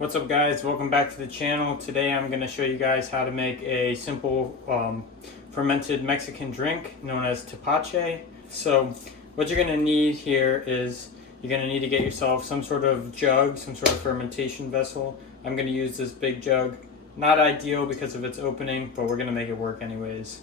What's up guys, welcome back to the channel. Today I'm going to show you guys how to make a simple fermented Mexican drink known as Tepache. So what you're going to need here is you're going to need to get yourself some sort of jug, some sort of fermentation vessel. I'm going to use this big jug. Not ideal because of its opening, but we're going to make it work anyways.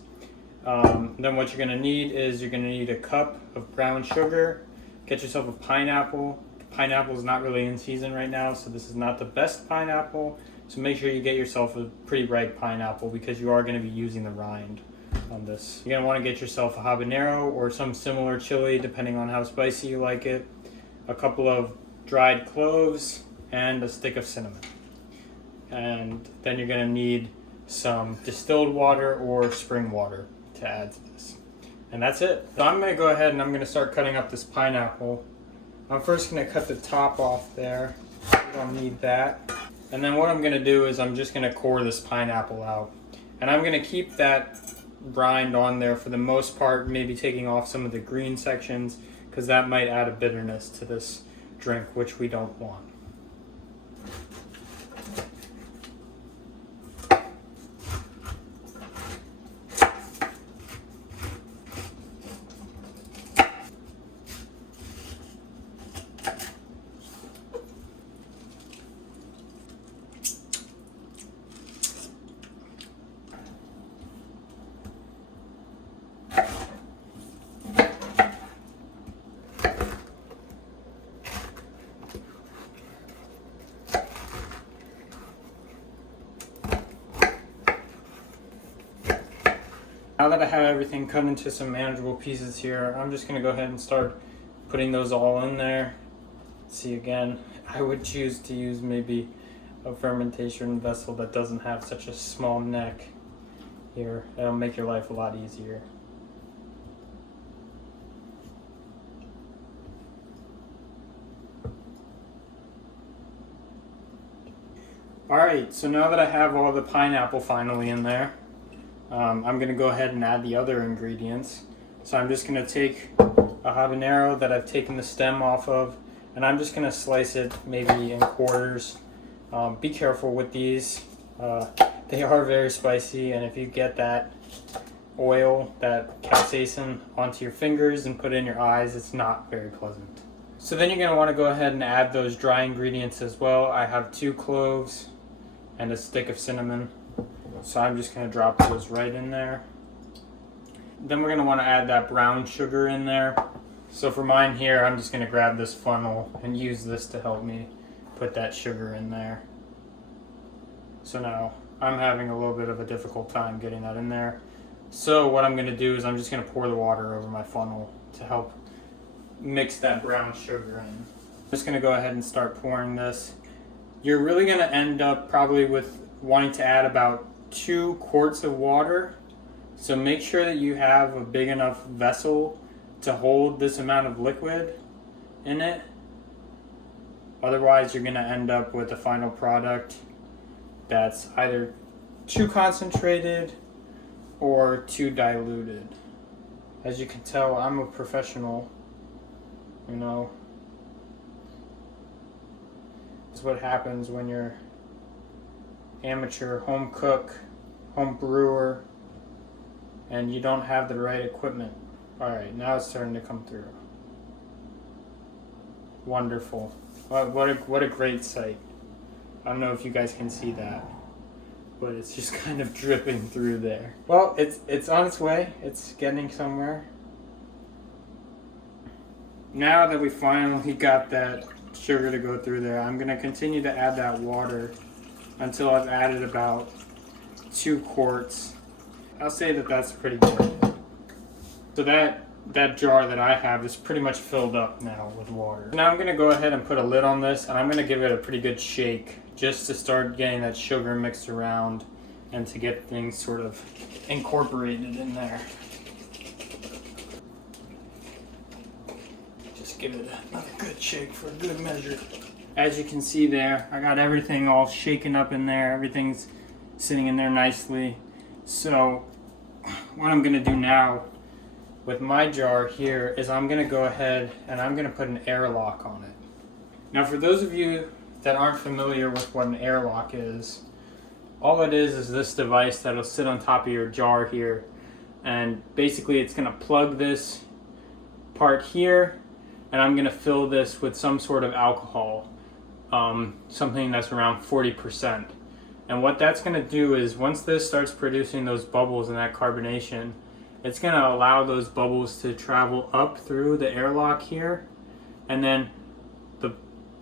Then what you're going to need is you're going to need a cup of brown sugar. Get yourself a pineapple. Pineapple is not really in season right now, so this is not the best pineapple. So make sure you get yourself a pretty ripe pineapple because you are going to be using the rind on this. You're going to want to get yourself a habanero or some similar chili depending on how spicy you like it. A couple of dried cloves and a stick of cinnamon. And then you're going to need some distilled water or spring water to add to this. And that's it. So I'm going to go ahead and I'm going to start cutting up this pineapple. I'm first going to cut the top off there. We don't need that. And then what I'm going to do is I'm just going to core this pineapple out. And I'm going to keep that rind on there for the most part, maybe taking off some of the green sections because that might add a bitterness to this drink, which we don't want. Now that I have everything cut into some manageable pieces here, I'm just going to go ahead and start putting those all in there. See, again, I would choose to use maybe a fermentation vessel that doesn't have such a small neck here. That'll make your life a lot easier. Alright, so now that I have all the pineapple finally in there, I'm going to go ahead and add the other ingredients. So I'm just going to take a habanero that I've taken the stem off of, and I'm just going to slice it maybe in quarters. Be careful with these. They are very spicy, and if you get that oil, that capsaicin, onto your fingers and put it in your eyes, it's not very pleasant. So then you're going to want to go ahead and add those dry ingredients as well. I have 2 cloves and a stick of cinnamon. So I'm just going to drop those right in there. Then we're going to want to add that brown sugar in there. So for mine here, I'm just going to grab this funnel and use this to help me put that sugar in there. So now I'm having a little bit of a difficult time getting that in there. So what I'm going to do is I'm just going to pour the water over my funnel to help mix that brown sugar in. I'm just going to go ahead and start pouring this. You're really going to end up probably with wanting to add about 2 quarts of water, so make sure that you have a big enough vessel to hold this amount of liquid in it. Otherwise you're going to end up with a final product that's either too concentrated or too diluted. As you can tell, I'm a professional, you know. That's what happens when you're amateur home cook, home brewer, and you don't have the right equipment. Alright, now it's starting to come through. Wonderful. What a great sight. I don't know if you guys can see that, but it's just kind of dripping through there. Well, it's on its way. It's getting somewhere. Now that we finally got that sugar to go through there, I'm going to continue to add that water until I've added about 2 quarts. I'll say that that's pretty good. So that jar that I have is pretty much filled up now with water. Now I'm going to go ahead and put a lid on this, and I'm going to give it a pretty good shake just to start getting that sugar mixed around and to get things sort of incorporated in there. Just give it another good shake for a good measure. As you can see there, I got everything all shaken up in there. Everything's sitting in there nicely. So what I'm going to do now with my jar here is I'm going to go ahead and I'm going to put an airlock on it. Now for those of you that aren't familiar with what an airlock is, all it is this device that'll sit on top of your jar here, and basically it's going to plug this part here, and I'm going to fill this with some sort of alcohol, something that's around 40%. And what that's going to do is once this starts producing those bubbles and that carbonation, it's going to allow those bubbles to travel up through the airlock here, and then the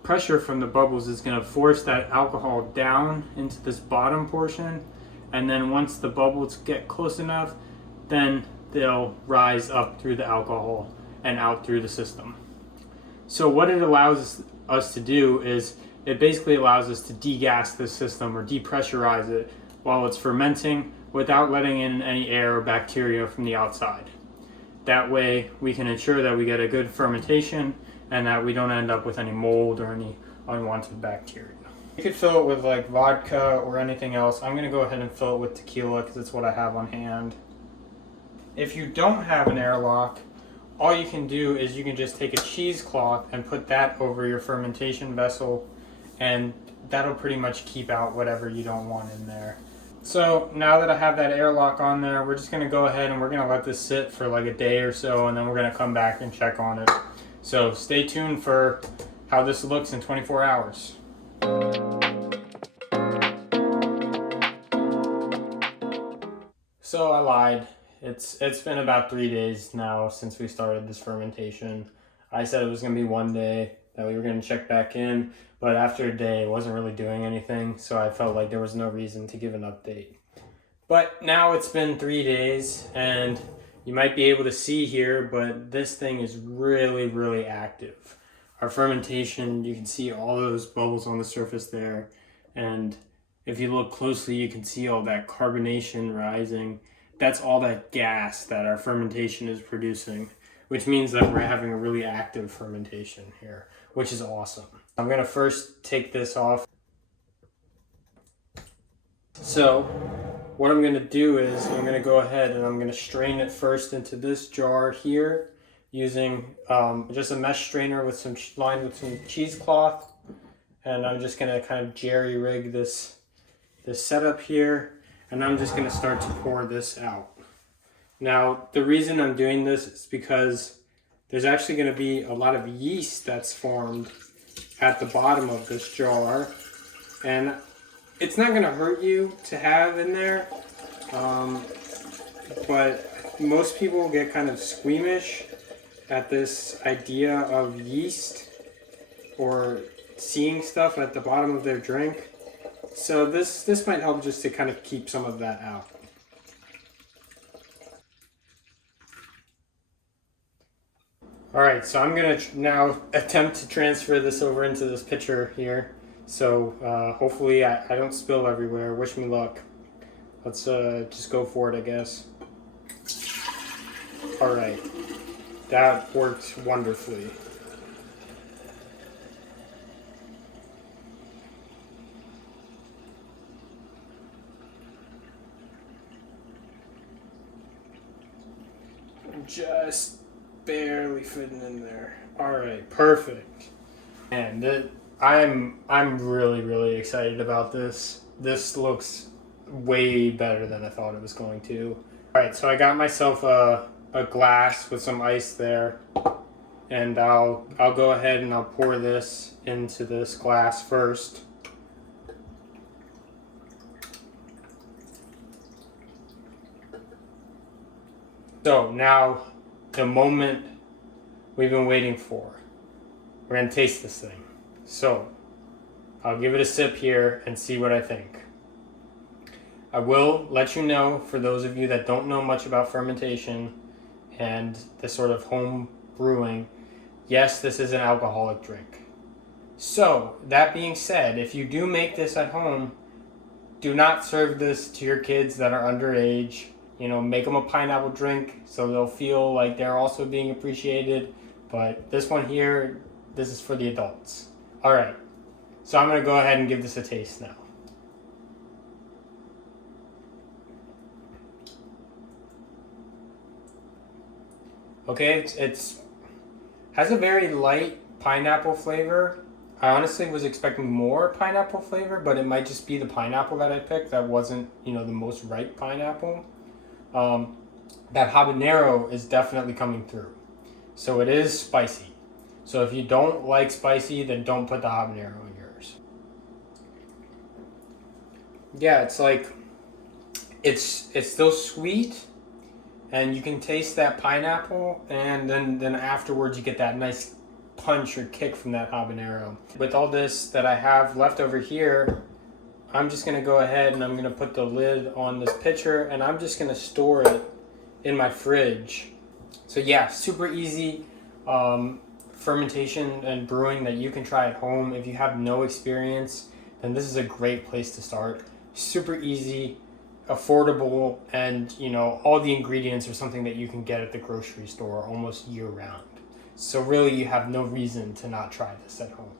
pressure from the bubbles is going to force that alcohol down into this bottom portion, and then once the bubbles get close enough, then they'll rise up through the alcohol and out through the system. So what it allows us to do is it basically allows us to degas this system or depressurize it while it's fermenting without letting in any air or bacteria from the outside. That way we can ensure that we get a good fermentation and that we don't end up with any mold or any unwanted bacteria. You could fill it with like vodka or anything else. I'm going to go ahead and fill it with tequila because it's what I have on hand. If you don't have an airlock, all you can do is you can just take a cheesecloth and put that over your fermentation vessel, and that'll pretty much keep out whatever you don't want in there. So now that I have that airlock on there, we're just going to go ahead and we're going to let this sit for like a day or so, and then we're going to come back and check on it. So stay tuned for how this looks in 24 hours. So I lied. It's been about 3 days now since we started this fermentation. I said it was going to be one day that we were going to check back in, but after a day it wasn't really doing anything, so I felt like there was no reason to give an update. But now it's been 3 days, and you might be able to see here, but this thing is really, really active. Our fermentation, you can see all those bubbles on the surface there, and if you look closely you can see all that carbonation rising. That's all that gas that our fermentation is producing, which means that we're having a really active fermentation here, which is awesome. I'm going to first take this off. So what I'm going to do is I'm going to go ahead and I'm going to strain it first into this jar here using just a mesh strainer with some lined with some cheesecloth, and I'm just going to kind of jerry rig this setup here, and I'm just going to start to pour this out. Now the reason I'm doing this is because there's actually going to be a lot of yeast that's formed at the bottom of this jar, and it's not going to hurt you to have in there, but most people get kind of squeamish at this idea of yeast or seeing stuff at the bottom of their drink. So this might help just to kind of keep some of that out. Alright, so I'm going to now attempt to transfer this over into this pitcher here. So hopefully I don't spill everywhere. Wish me luck. Let's just go for it, I guess. Alright, that worked wonderfully. Just barely fitting in there. All right, perfect. And I'm really excited about this. This looks way better than I thought it was going to. All right, so I got myself a glass with some ice there, and I'll go ahead and I'll pour this into this glass first. So now, the moment we've been waiting for. We're gonna taste this thing. So, I'll give it a sip here and see what I think. I will let you know, for those of you that don't know much about fermentation and this sort of home brewing, yes, this is an alcoholic drink. So, that being said, if you do make this at home, do not serve this to your kids that are underage. You know, make them a pineapple drink so they'll feel like they're also being appreciated. But this one here, this is for the adults. All right, so I'm gonna go ahead and give this a taste now. Okay, it's has a very light pineapple flavor. I honestly was expecting more pineapple flavor, but it might just be the pineapple that I picked that wasn't, the most ripe pineapple. Um, that habanero is definitely coming through. So it is spicy. So if you don't like spicy, then don't put the habanero in yours. Yeah, it's like it's still sweet, and you can taste that pineapple, and then afterwards you get that nice punch or kick from that habanero. With all this that I have left over here, I'm just gonna go ahead and I'm gonna put the lid on this pitcher, and I'm just gonna store it in my fridge. So yeah, super easy fermentation and brewing that you can try at home. If you have no experience, then this is a great place to start. Super easy, affordable, and all the ingredients are something that you can get at the grocery store almost year round. So really you have no reason to not try this at home.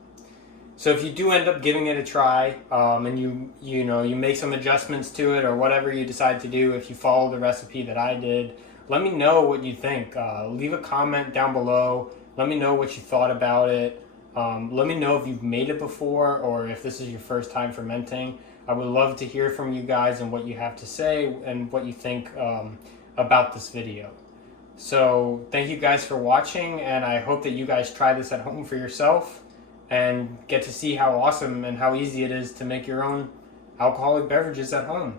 So if you do end up giving it a try, and you make some adjustments to it or whatever you decide to do, if you follow the recipe that I did, let me know what you think. Leave a comment down below. Let me know what you thought about it. Let me know if you've made it before or if this is your first time fermenting. I would love to hear from you guys and what you have to say and what you think about this video. So thank you guys for watching, and I hope that you guys try this at home for yourself and get to see how awesome and how easy it is to make your own alcoholic beverages at home.